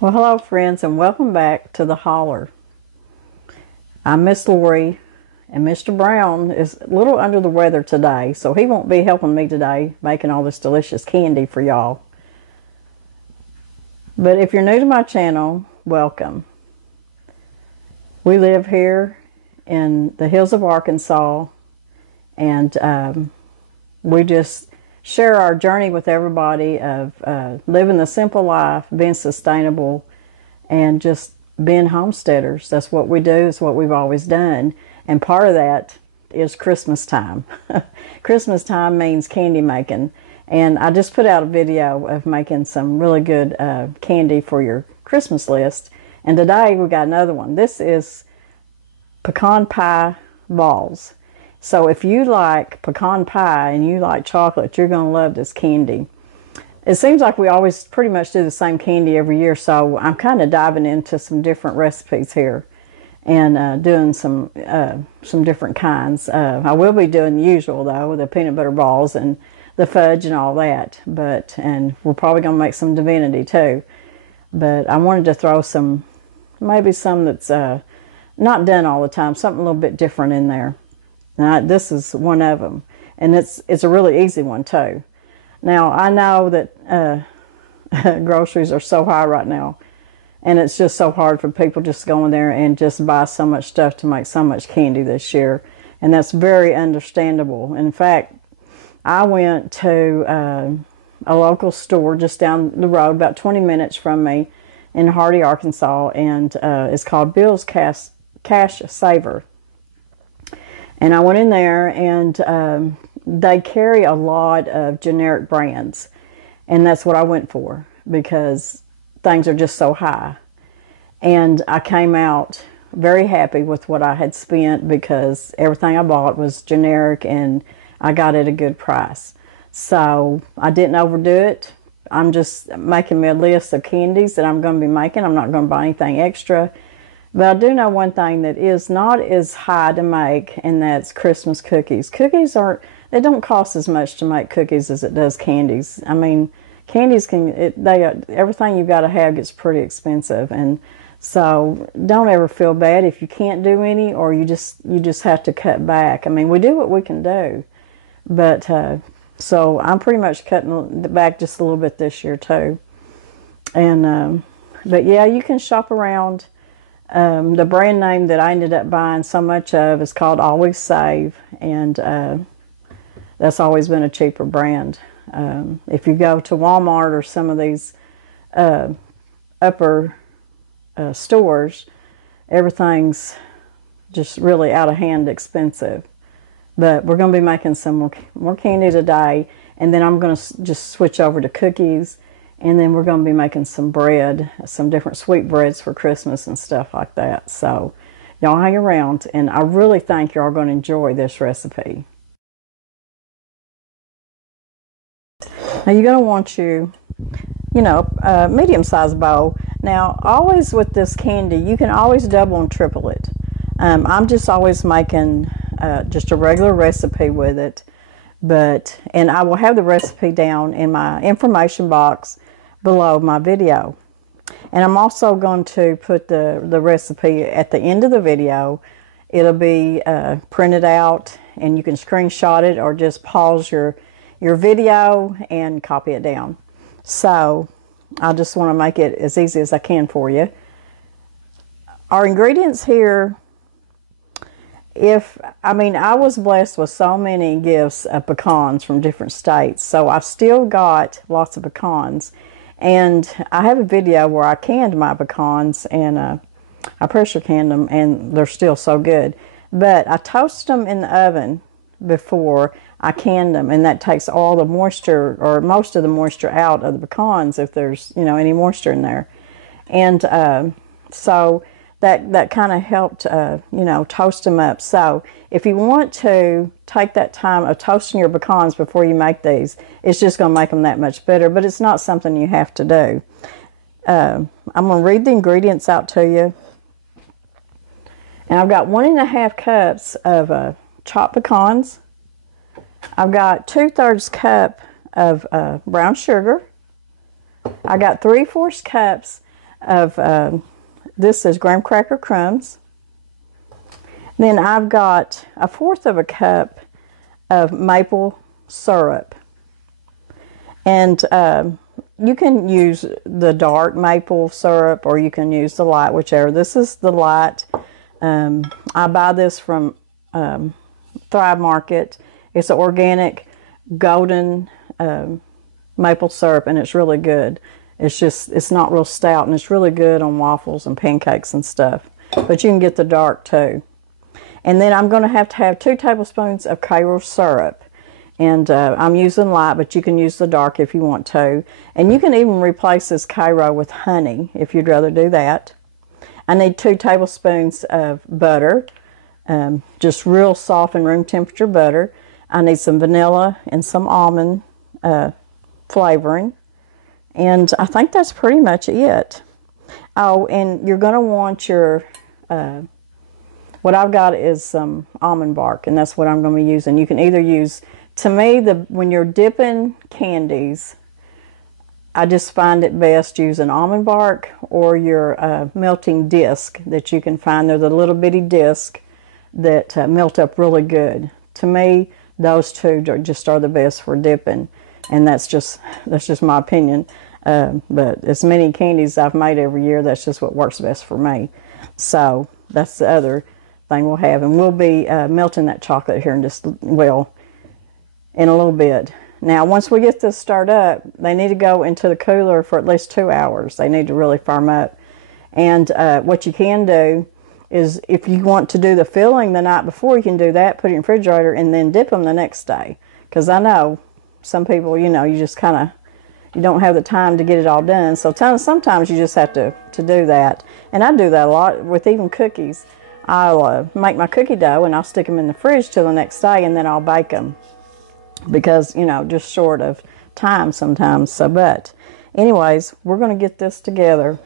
Well, hello friends, and welcome back to the holler. I'm Miss Lori, and Mr. Brown is a little under the weather today, so he won't be helping me today making all this delicious candy for y'all. But if you're new to my channel, welcome. We live here in the hills of Arkansas, and we just share our journey with everybody of living the simple life, being sustainable, and just being homesteaders. That's what we do. It's what we've always done. And part of that is Christmas time. Christmas time means candy making. And I just put out a video of making some really good candy for your Christmas list. And today we got another one. This is Pecan Pie Balls. So if you like pecan pie and you like chocolate, you're going to love this candy. It seems like we always pretty much do the same candy every year, so I'm kind of diving into some different recipes here and doing some different kinds. I will be doing the usual, though, the peanut butter balls and the fudge and all that. And we're probably going to make some divinity, too. But I wanted to throw maybe some that's not done all the time, something a little bit different in there. Now, this is one of them, and it's a really easy one too. Now, I know that groceries are so high right now, and it's just so hard for people just to go in there and just buy so much stuff to make so much candy this year, and that's very understandable. In fact, I went to a local store just down the road, about 20 minutes from me, in Hardy, Arkansas, and it's called Bill's Cash Saver. And I went in there, and they carry a lot of generic brands. And that's what I went for, because things are just so high. And I came out very happy with what I had spent, because everything I bought was generic, and I got it at a good price. So I didn't overdo it. I'm just making me a list of candies that I'm going to be making. I'm not going to buy anything extra. But I do know one thing that is not as high to make, and that's Christmas cookies. Cookies they don't cost as much to make cookies as it does candies. I mean, candies everything you've got to have gets pretty expensive, and so don't ever feel bad if you can't do any, or you just have to cut back. I mean, we do what we can do, but so I'm pretty much cutting back just a little bit this year too. And but yeah, you can shop around. The brand name that I ended up buying so much of is called Always Save, and that's always been a cheaper brand. If you go to Walmart or some of these upper stores, everything's just really out of hand expensive. But we're going to be making some more candy today, and then I'm going to just switch over to cookies, and then we're going to be making some bread, some different sweet breads for Christmas and stuff like that. So y'all hang around, and I really think y'all are going to enjoy this recipe. Now you're going to want a medium-sized bowl. Now always with this candy, you can always double and triple it. I'm just always making just a regular recipe with it, and I will have the recipe down in my information box below my video. And I'm also going to put the recipe at the end of the video. It'll be printed out, and you can screenshot it or just pause your video and copy it down. So I just want to make it as easy as I can for you. Our ingredients here, I was blessed with so many gifts of pecans from different states, so I've still got lots of pecans. And I have a video where I canned my pecans, and I pressure canned them, and they're still so good. But I toast them in the oven before I canned them, and that takes all the moisture, or most of the moisture, out of the pecans if there's any moisture in there. And so that kind of helped toast them up. So if you want to take that time of toasting your pecans before you make these, it's just going to make them that much better, but it's not something you have to do. I'm going to read the ingredients out to you. And I've got 1.5 cups of chopped pecans. I've got 2/3 cup of brown sugar. I got 3/4 cups of this is graham cracker crumbs. Then I've got 1/4 cup of maple syrup. And you can use the dark maple syrup, or you can use the light, whichever. This is the light. I buy this from Thrive Market. It's an organic golden maple syrup, and it's really good. It's not real stout, and it's really good on waffles and pancakes and stuff. But you can get the dark too. And then I'm going to have 2 tablespoons of Karo syrup. And I'm using light, but you can use the dark if you want to. And you can even replace this Karo with honey if you'd rather do that. I need 2 tablespoons of butter, just real soft and room temperature butter. I need some vanilla and some almond flavoring. And I think that's pretty much it. Oh, and you're going to want your, what I've got is some almond bark, and that's what I'm going to be using. You can either use, to me, when you're dipping candies, I just find it best using almond bark or your melting disc that you can find. They're the little bitty disc that melt up really good. To me, those two are the best for dipping, and that's just my opinion. But as many candies I've made every year, that's just what works best for me. So that's the other thing we'll have, and we'll be melting that chocolate here in in a little bit. Now, once we get this stirred up, they need to go into the cooler for at least 2 hours. They need to really firm up. And what you can do is, if you want to do the filling the night before, you can do that, put it in the refrigerator, and then dip them the next day. Because I know some people, you just kind of, you don't have the time to get it all done. So sometimes you just have to do that. And I do that a lot with even cookies. I'll make my cookie dough, and I'll stick them in the fridge till the next day, and then I'll bake them. Because, just short of time sometimes. So, but anyways, we're going to get this together.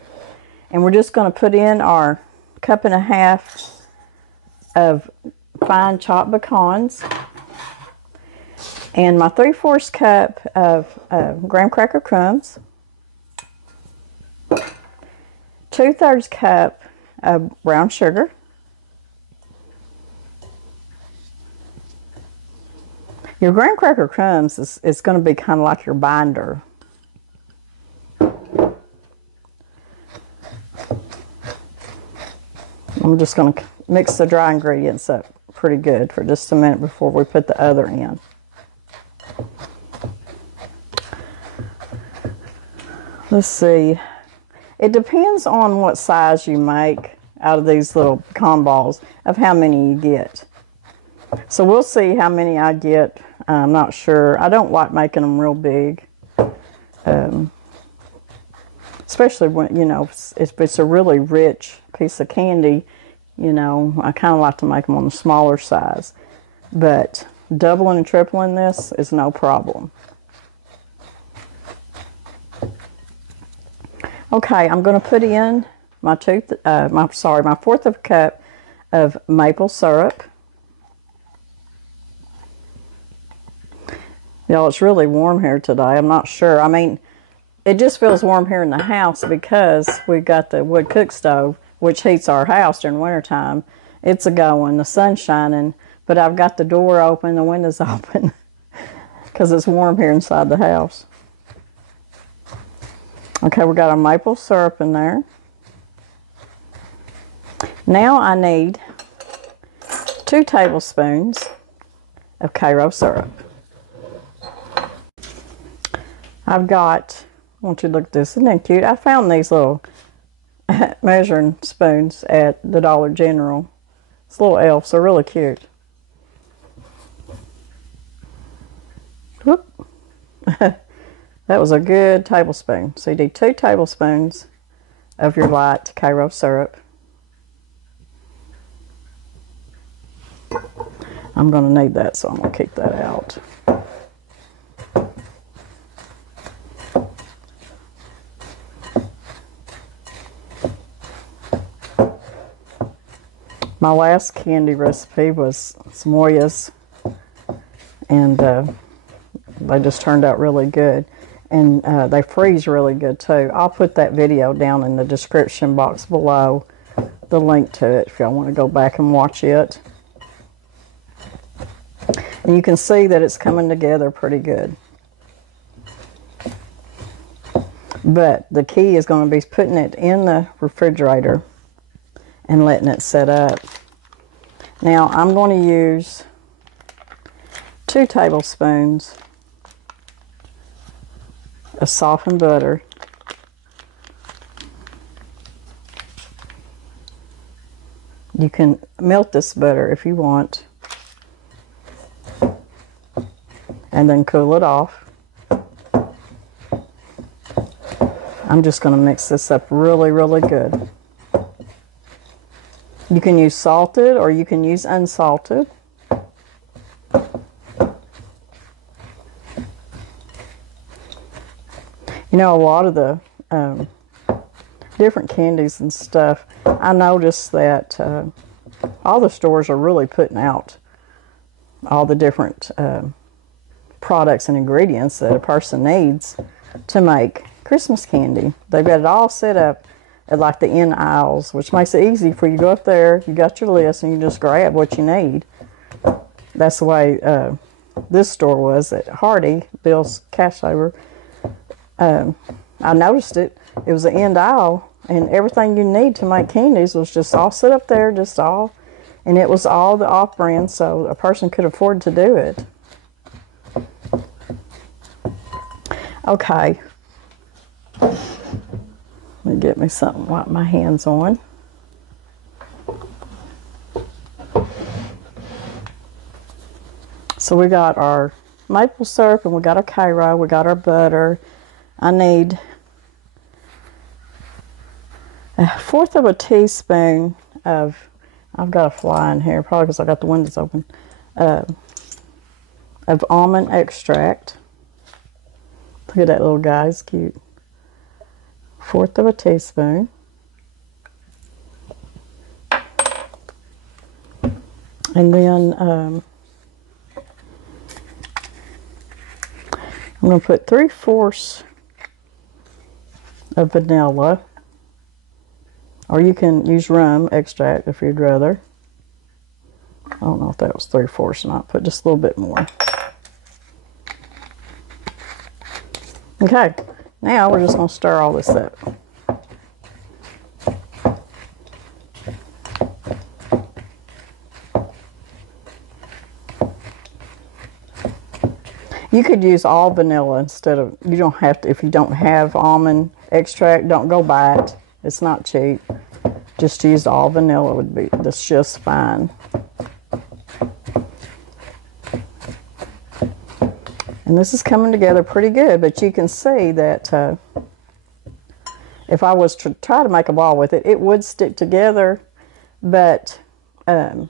And we're just going to put in our 1.5 cups of fine chopped pecans. And my 3/4 cup of graham cracker crumbs. 2/3 cup of brown sugar. Your graham cracker crumbs is going to be kind of like your binder. I'm just going to mix the dry ingredients up pretty good for just a minute before we put the other in. Let's see. It depends on what size you make out of these little pecan balls of how many you get. So we'll see how many I get. I'm not sure. I don't like making them real big. Especially when, you know, if it's a really rich piece of candy, you know, I kind of like to make them on the smaller size. But doubling and tripling this is no problem. Okay, I'm going to put in my my fourth of a cup of maple syrup. Y'all, it's really warm here today. I'm not sure. I mean, it just feels warm here in the house because we've got the wood cook stove, which heats our house during wintertime. It's a-going, the sun's shining, but I've got the door open, the windows open, because it's warm here inside the house. Okay, we got our maple syrup in there. Now I need 2 tablespoons of Karo syrup. I've got, I want you to look at this, isn't that cute? I found these little measuring spoons at the Dollar General. It's little elves, they're really cute. Whoop. That was a good tablespoon. So you need 2 tablespoons of your light Karo syrup. I'm going to need that, so I'm going to keep that out. My last candy recipe was Samoyas, and they just turned out really good. And they freeze really good too. I'll put that video down in the description box below, the link to it, if y'all want to go back and watch it. And you can see that it's coming together pretty good. But the key is going to be putting it in the refrigerator and letting it set up. Now I'm going to use 2 tablespoons of softened butter. You can melt this butter if you want, and then cool it off. I'm just going to mix this up really, really good. You can use salted or you can use unsalted. You know, a lot of the different candies and stuff, I noticed that all the stores are really putting out all the different products and ingredients that a person needs to make Christmas candy. They've got it all set up at like the end aisles, which makes it easy for you to go up there, you got your list, and you just grab what you need. That's the way this store was at Hardy, Bill's Cash Saver. I noticed it. It was the end aisle, and everything you need to make candies was just all set up there, just all, and it was all the off-brand, so a person could afford to do it. Okay. Let me get me something to wipe my hands on. So we got our maple syrup, and we got our Karo, we got our butter. I need 1/4 of a teaspoon of, I've got a fly in here, probably because I got the windows open, of almond extract. Look at that little guy, he's cute. 1/4 of a teaspoon. And then I'm going to put 3/4 of vanilla, or you can use rum extract if you'd rather. I don't know if that was 3/4 or not. Put just a little bit more. Okay, now we're just going to stir all this up. You could use all vanilla instead of, you don't have to, if you don't have almond extract, don't go buy it. It's not cheap. Just use all vanilla would be, that's just fine. And this is coming together pretty good, but you can see that if I was to try to make a ball with it, it would stick together, but putting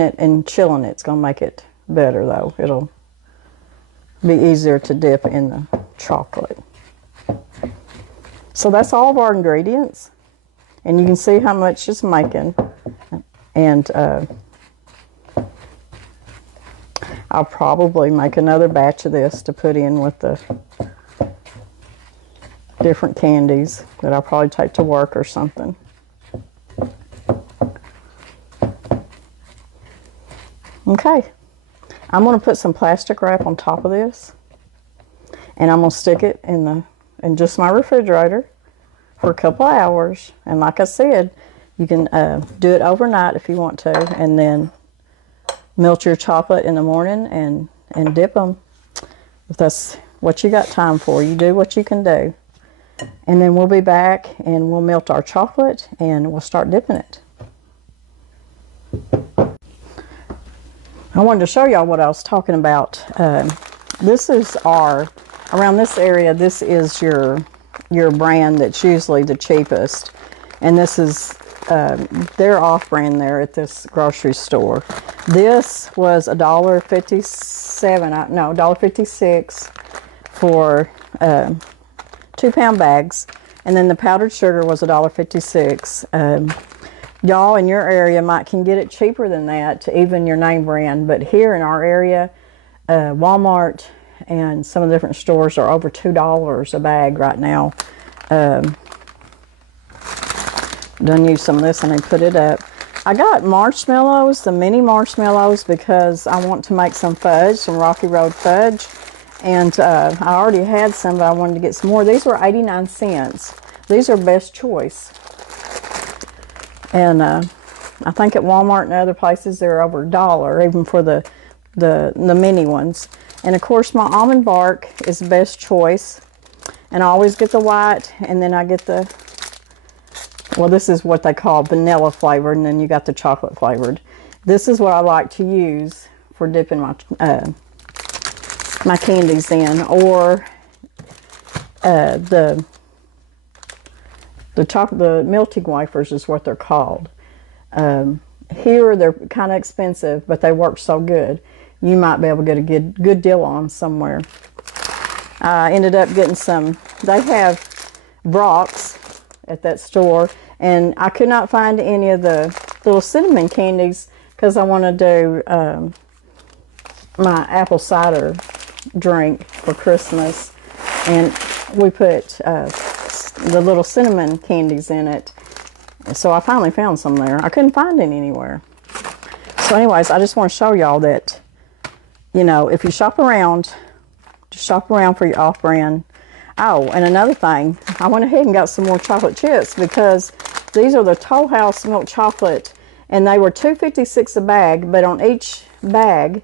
it and chilling it's going to make it better though. It'll be easier to dip in the chocolate. So that's all of our ingredients. And you can see how much it's making. And I'll probably make another batch of this to put in with the different candies that I'll probably take to work or something. Okay, I'm going to put some plastic wrap on top of this, and I'm going to stick it in just my refrigerator for a couple of hours. And like I said, you can do it overnight if you want to, and then melt your chocolate in the morning and dip them. If that's what you got time for, you do what you can do. And then we'll be back and we'll melt our chocolate and we'll start dipping it. I wanted to show y'all what I was talking about. This is around this area, this is your brand that's usually the cheapest. And this is their off-brand there at this grocery store. This was $1.57, no, $1.56 for 2-pound bags. And then the powdered sugar was $1.56. Y'all in your area can get it cheaper than that, even your name brand. But here in our area, Walmart and some of the different stores are over $2 a bag right now. Done use some of this and I put it up. I got marshmallows, the mini marshmallows, because I want to make some fudge, some Rocky Road fudge. And I already had some, but I wanted to get some more. These were 89 cents. These are best choice. And I think at Walmart and other places they're over $1, even for the mini ones. And of course my almond bark is best choice. And I always get the white, and then I get the, well, this is what they call vanilla flavored, and then you got the chocolate flavored. This is what I like to use for dipping my my candies in, or the melting wafers is what they're called. Here they're kind of expensive, but they work so good. You might be able to get a good deal on them somewhere. I ended up getting some, they have Brock's at that store, and I could not find any of the little cinnamon candies because I want to do my apple cider drink for Christmas, and we put the little cinnamon candies in it. So I finally found some there. I couldn't find any anywhere. So anyways, I just want to show y'all that, you know, if you shop around, just shop around for your off-brand. Oh, and another thing, I went ahead and got some more chocolate chips because these are the Toll House milk chocolate, and they were $2.56 a bag, but on each bag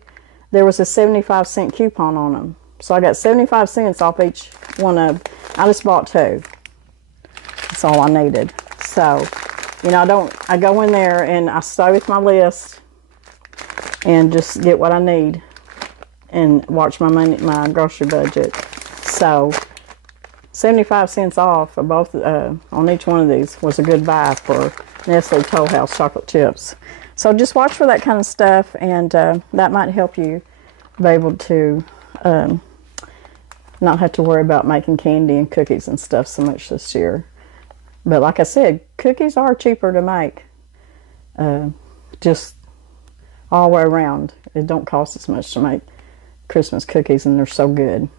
there was a 75-cent coupon on them. So I got 75 cents off each one of them. I just bought 2. That's all I needed. So, you know, I go in there and I stay with my list and just get what I need and watch my money, my grocery budget. So 75 cents off for both on each one of these was a good buy for Nestle Toll House chocolate chips. So just watch for that kind of stuff, and that might help you be able to not have to worry about making candy and cookies and stuff so much this year. But like I said, cookies are cheaper to make, just all the way around. It don't cost as much to make Christmas cookies, and they're so good.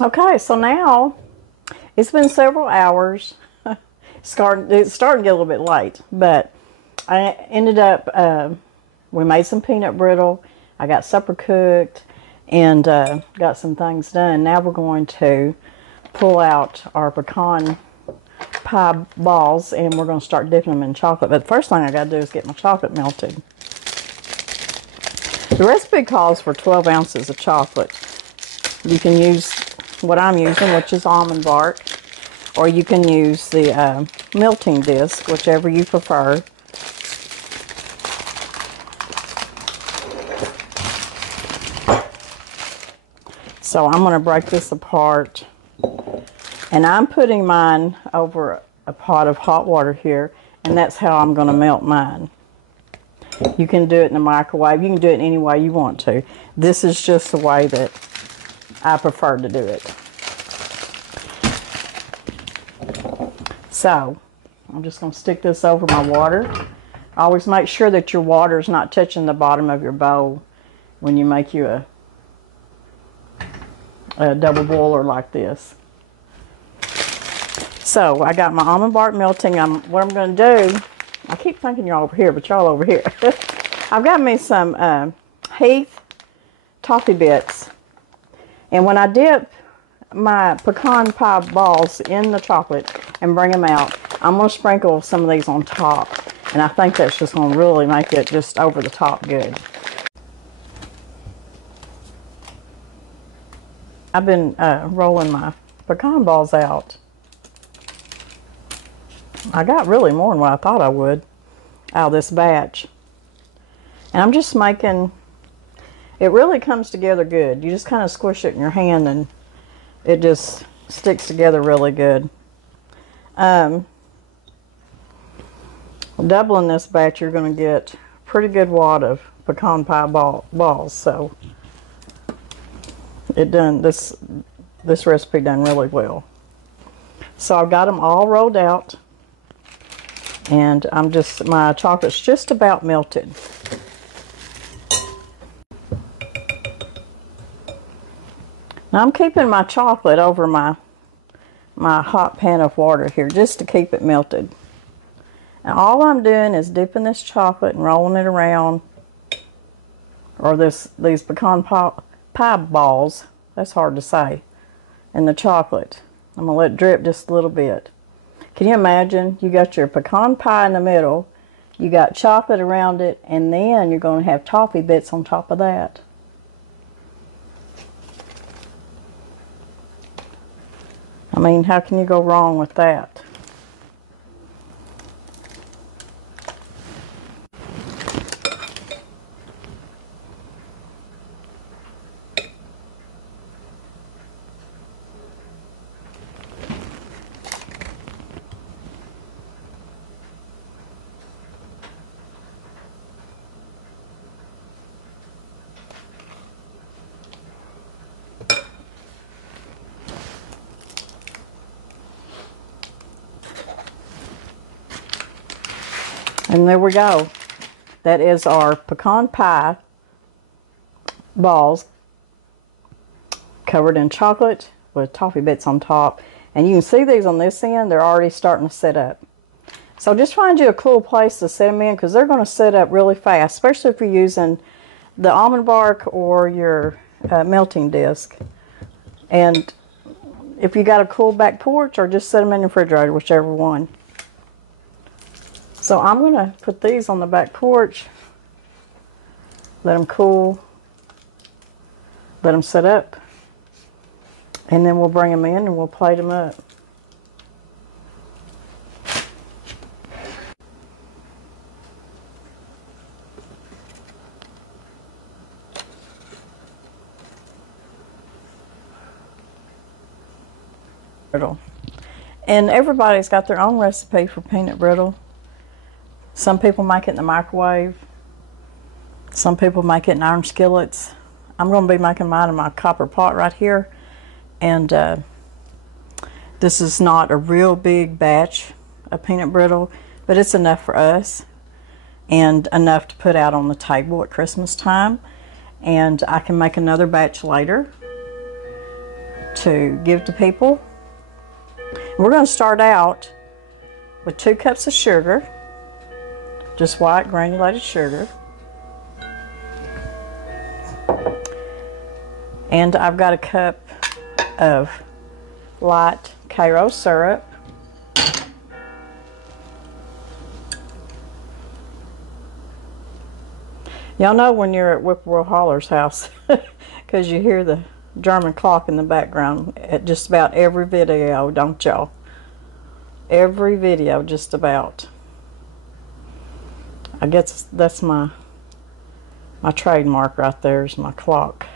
Okay, so now it's been several hours. It's starting to get a little bit late, but I ended up, we made some peanut brittle. I got supper cooked and got some things done. Now we're going to pull out our pecan pie balls and we're going to start dipping them in chocolate. But the first thing I got to do is get my chocolate melted. The recipe calls for 12 ounces of chocolate. You can use what I'm using, which is almond bark, or you can use the melting disc, whichever you prefer. So I'm going to break this apart, and I'm putting mine over a pot of hot water here, and that's how I'm going to melt mine. You can do it in the microwave. You can do it any way you want to. This is just the way that I prefer to do it. So I'm just going to stick this over my water. Always make sure that your water is not touching the bottom of your bowl when you make you a double boiler like this. So I got my almond bark melting. What I'm going to do, I keep thinking you're over here, but y'all over here. I've got me some Heath toffee bits. And when I dip my pecan pie balls in the chocolate and bring them out, I'm going to sprinkle some of these on top. And I think that's just going to really make it just over the top good. I've been rolling my pecan balls out. I got really more than what I thought I would out of this batch. And I'm just making, it really comes together good. You just kind of squish it in your hand and it just sticks together really good. Doubling this batch, you're going to get a pretty good wad of pecan pie balls. So this recipe done really well. So I've got them all rolled out, and my chocolate's just about melted. Now I'm keeping my chocolate over my hot pan of water here just to keep it melted. Now all I'm doing is dipping this chocolate and rolling it around, or these pecan pie balls, that's hard to say, in the chocolate. I'm going to let it drip just a little bit. Can you imagine? You got your pecan pie in the middle, you got chocolate around it, and then you're going to have toffee bits on top of that. I mean, how can you go wrong with that? And there we go. That is our pecan pie balls covered in chocolate with toffee bits on top. And you can see these on this end, they're already starting to set up. So just find you a cool place to set them in, because they're going to set up really fast, especially if you're using the almond bark or your melting disc. And if you got a cool back porch, or just set them in the refrigerator, whichever one. So I'm going to put these on the back porch, let them cool, let them set up, and then we'll bring them in and we'll plate them up. Brittle. And everybody's got their own recipe for peanut brittle. Some people make it in the microwave. Some people make it in iron skillets. I'm going to be making mine in my copper pot right here. And this is not a real big batch of peanut brittle, but it's enough for us and enough to put out on the table at Christmas time. And I can make another batch later to give to people. We're going to start out with 2 cups of sugar. Just white granulated sugar. And I've got a cup of light Karo syrup. Y'all know when you're at Whippoorwill Holler's house because you hear the German clock in the background at just about every video, don't y'all? Every video, just about. I guess that's my trademark right there, is my clock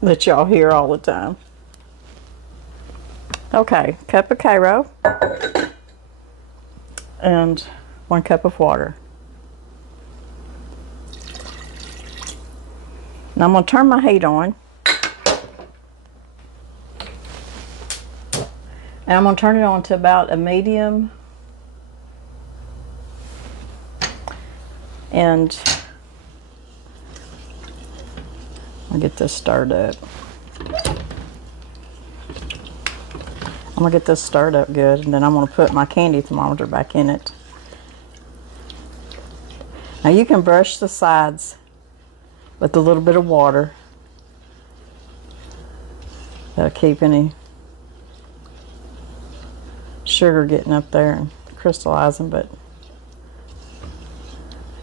that y'all hear all the time. Okay, cup of Karo and 1 cup of water. Now I'm going to turn my heat on. And I'm going to turn it on to about a medium. And I'll get this stirred up. I'm going to get this stirred up good, and then I'm going to put my candy thermometer back in it. Now you can brush the sides with a little bit of water. That'll keep any sugar getting up there and crystallizing, but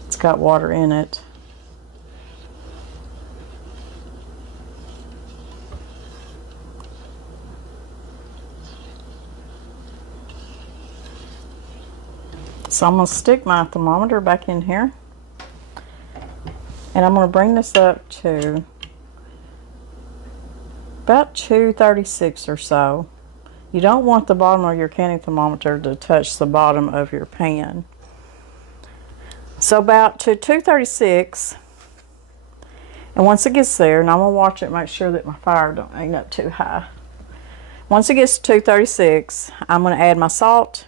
it's got water in it. So I'm going to stick my thermometer back in here, and I'm going to bring this up to about 236 or so. You don't want the bottom of your candy thermometer to touch the bottom of your pan. So about to 236, and once it gets there, and I'm going to watch it, make sure that my fire ain't up too high. Once it gets to 236, I'm going to add my salt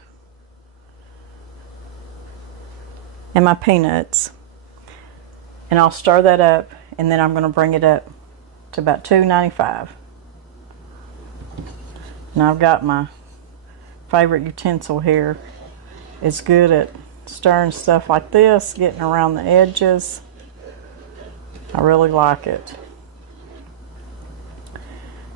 and my peanuts, and I'll stir that up, and then I'm going to bring it up to about 295. Now I've got my favorite utensil here. It's good at stirring stuff like this, getting around the edges. I really like it.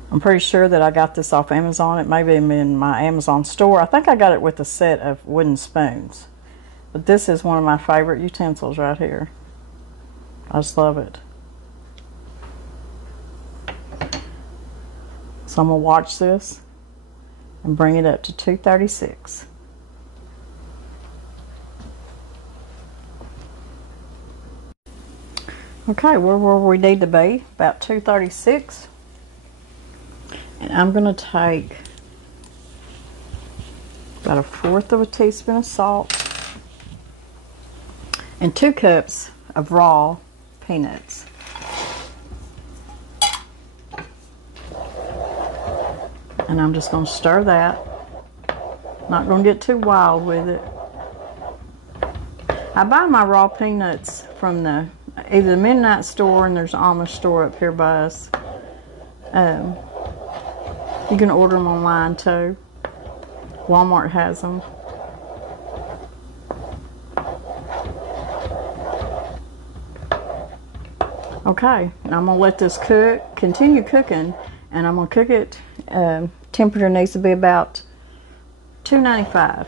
I'm pretty sure that I got this off Amazon. It may be in my Amazon store. I think I got it with a set of wooden spoons. But this is one of my favorite utensils right here. I just love it. So I'm going to watch this and bring it up to 236. Okay, we're where we need to be, about 236. And I'm going to take about 1/4 of a teaspoon of salt and 2 cups of raw peanuts. And I'm just going to stir that. Not going to get too wild with it. I buy my raw peanuts from either the Midnight store, and there's an Amish store up here by us. You can order them online too. Walmart has them. Okay, and I'm going to let this continue cooking, and I'm going to cook it. Temperature needs to be about 295.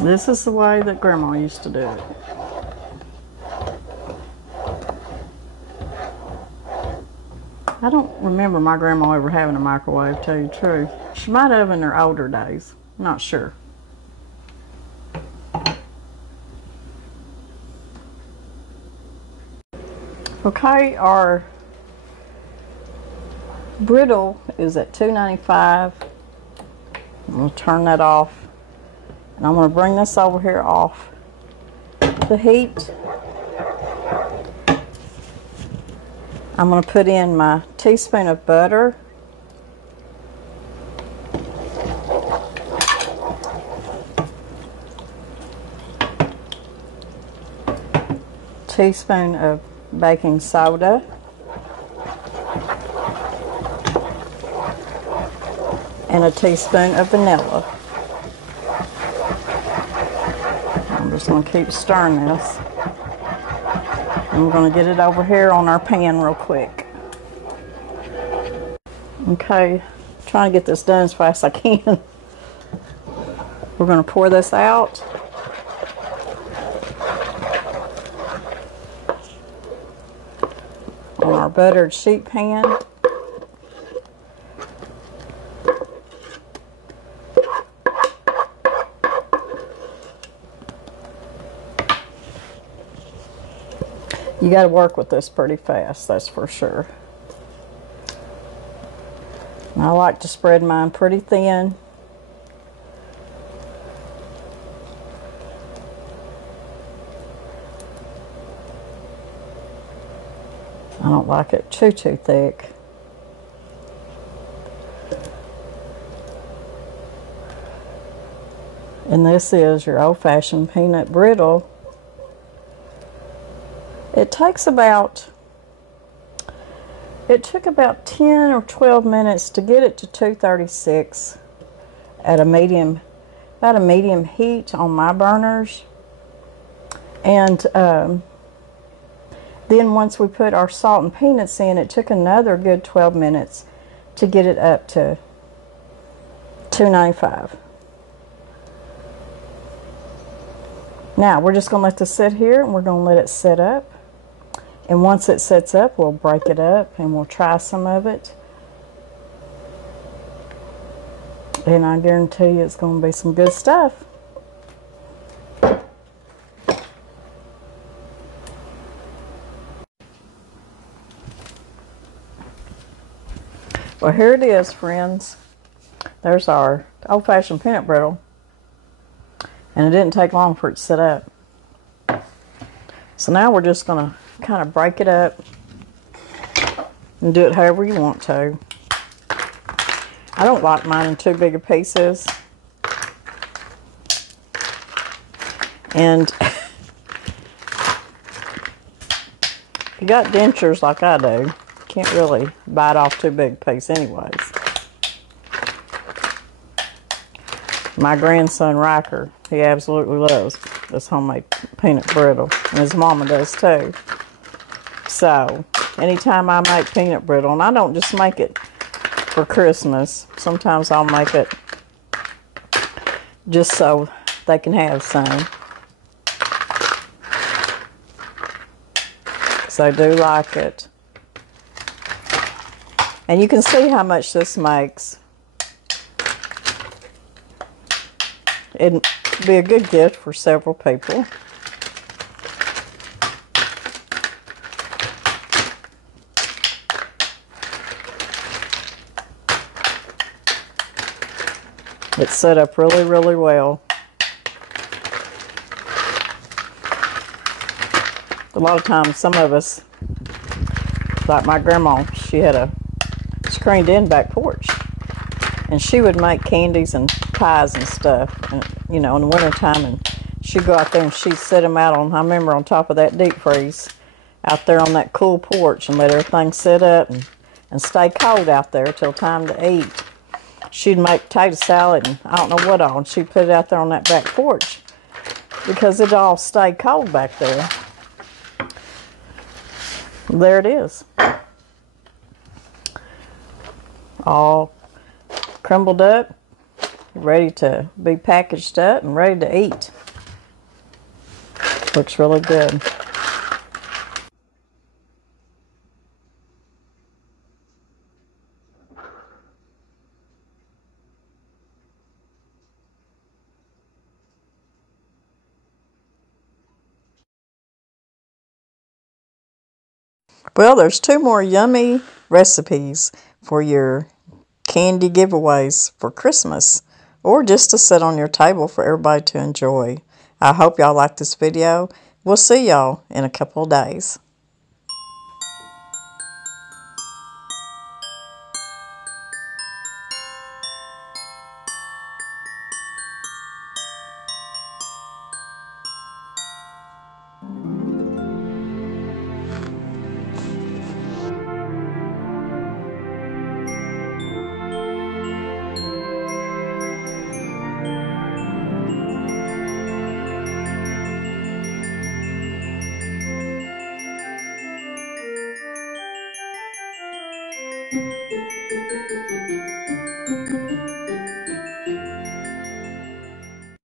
This is the way that Grandma used to do it. I don't remember my grandma ever having a microwave, to tell you the truth. She might have in her older days. I'm not sure. Okay, our brittle is at 295. I'm going to turn that off. And I'm going to bring this over here off the heat. I'm going to put in my teaspoon of butter. Teaspoon of baking soda. And a teaspoon of vanilla. I'm just going to keep stirring this. I'm going to get it over here on our pan real quick. Okay, trying to get this done as fast as I can. We're going to pour this out. On our buttered sheet pan. You got to work with this pretty fast, that's for sure. And I like to spread mine pretty thin. I don't like it too thick. And this is your old-fashioned peanut brittle. It took about 10 or 12 minutes to get it to 236 at about a medium heat on my burners. And then once we put our salt and peanuts in, it took another good 12 minutes to get it up to 295. Now we're just going to let this sit here, and we're going to let it sit up. And once it sets up, we'll break it up and we'll try some of it. And I guarantee you it's going to be some good stuff. Well, here it is, friends. There's our old-fashioned peanut brittle. And it didn't take long for it to set up. So now we're just going to kind of break it up and do it however you want to. I don't like mine in too big of pieces. And if you got dentures like I do, you can't really bite off too big a piece anyways. My grandson Riker, he absolutely loves this homemade peanut brittle, and his mama does too. So anytime I make peanut brittle, and I don't just make it for Christmas, sometimes I'll make it just so they can have some. So I do like it. And you can see how much this makes. It'd be a good gift for several people. It's set up really, really well. A lot of times, some of us, like my grandma, she had a screened-in back porch. And she would make candies and pies and stuff, and, you know, in the wintertime. And she'd go out there and she'd set them out on, I remember, on top of that deep freeze, out there on that cool porch, and let everything sit up and stay cold out there till time to eat. She'd make potato salad and I don't know what all, and she'd put it out there on that back porch because it all stayed cold back there. There it is. All crumbled up, ready to be packaged up and ready to eat. Looks really good. Well, there's 2 more yummy recipes for your candy giveaways for Christmas, or just to sit on your table for everybody to enjoy. I hope y'all like this video. We'll see y'all in a couple of days.